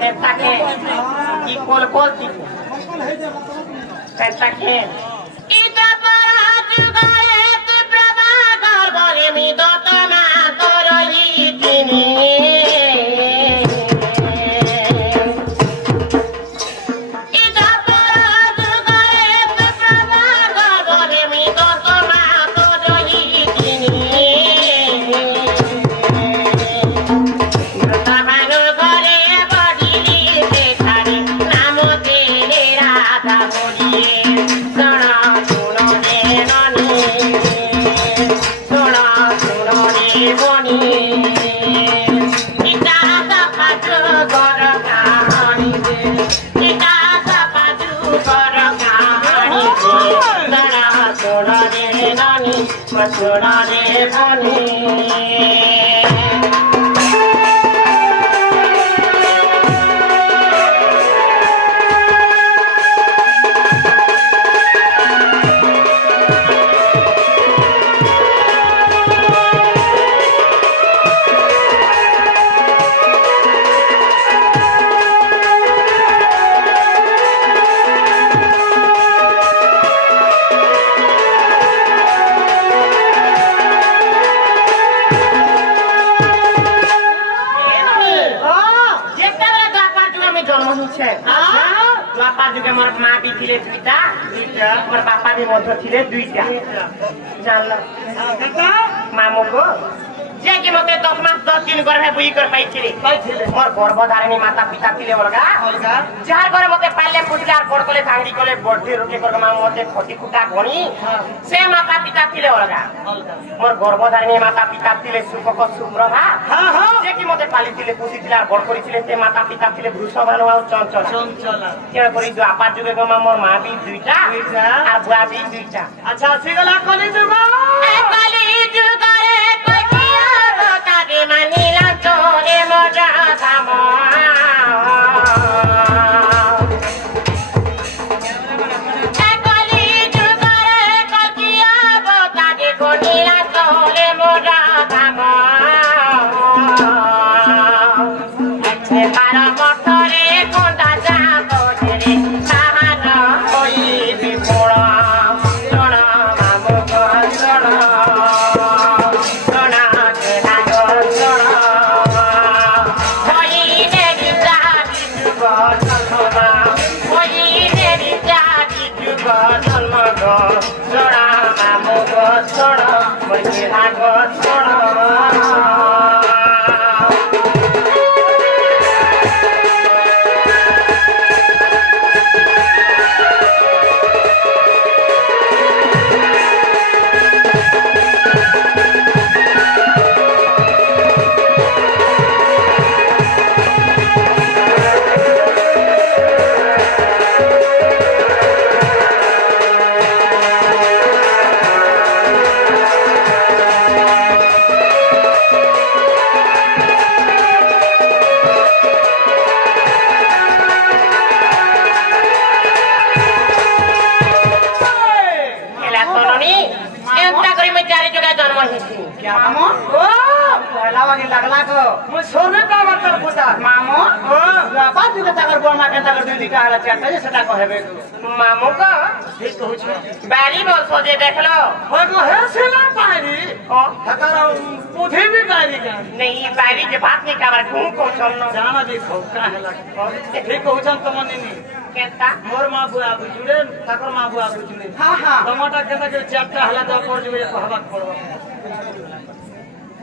Kentucky. Equal quality. Kentucky. Ita para jugae tu prabhagar bole mi dotona toroi tini. Ita para jugae tu prabhagar bole mi dotona toroi tini. बापा भी मध्य थिले दुईटा जानल मामू को जे कि मते 10 मास 10 दिन गर्भे बुई कर पाइथिले मोर गर्भधारिणी माता पिता थिले अलगा जार करे मते पाले पुटले आर बडकोले भांगडी कोले बड्डे रोके कर मामू मते खटी खुटा गणी से माता पिता थिले अलगा मोर गर्भधारिणी माता पिता थिले सुखक सुप्रभा जे कि मते पाली थिले पुसी थिले आर बड करी थिले ते माता पिता थिले वृषभानु आ चंचल के करी जो आपा जुगे गमा मोर मा भी दुईटा आ बुआ भी दुईटा अच्छा सिगला कली जुग रे तागे मानिला तोरे मोजा धाम मामू को ठीक कहू बारी बोल सोजे देख लो बुद्धि भी बारी नहीं बारी के बात नहीं काबर घूम को चलनो जाना देखो का है ठीक कहू छन तमन नहीं केता मोर मां बुआ बुजुड़े तकर मां बुआ बुजुड़े हां हां टमाटर केता के चट्टा हला द पड़ जबे कहबा पड़ो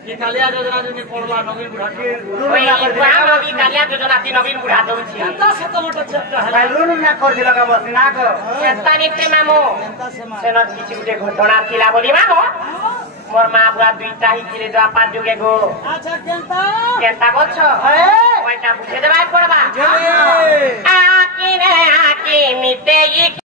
ये कालिया योजना जो पड़ला नवीन बुढ़ा के ओई बुआ भी कालिया योजना ती नवीन बुढ़ा दउ छी केता से टमाटर चट्टा हला लोन ना कर दिलका बस ना को केता निते मामू से न किछि गुटे घटना थिला बोली मामू मोर मां बुआ दुईटा ही थिले जो आपा जुगे गो अच्छा केता बोलछ ओइटा बुझे देबाय पड़बा आकी रे आकी मिते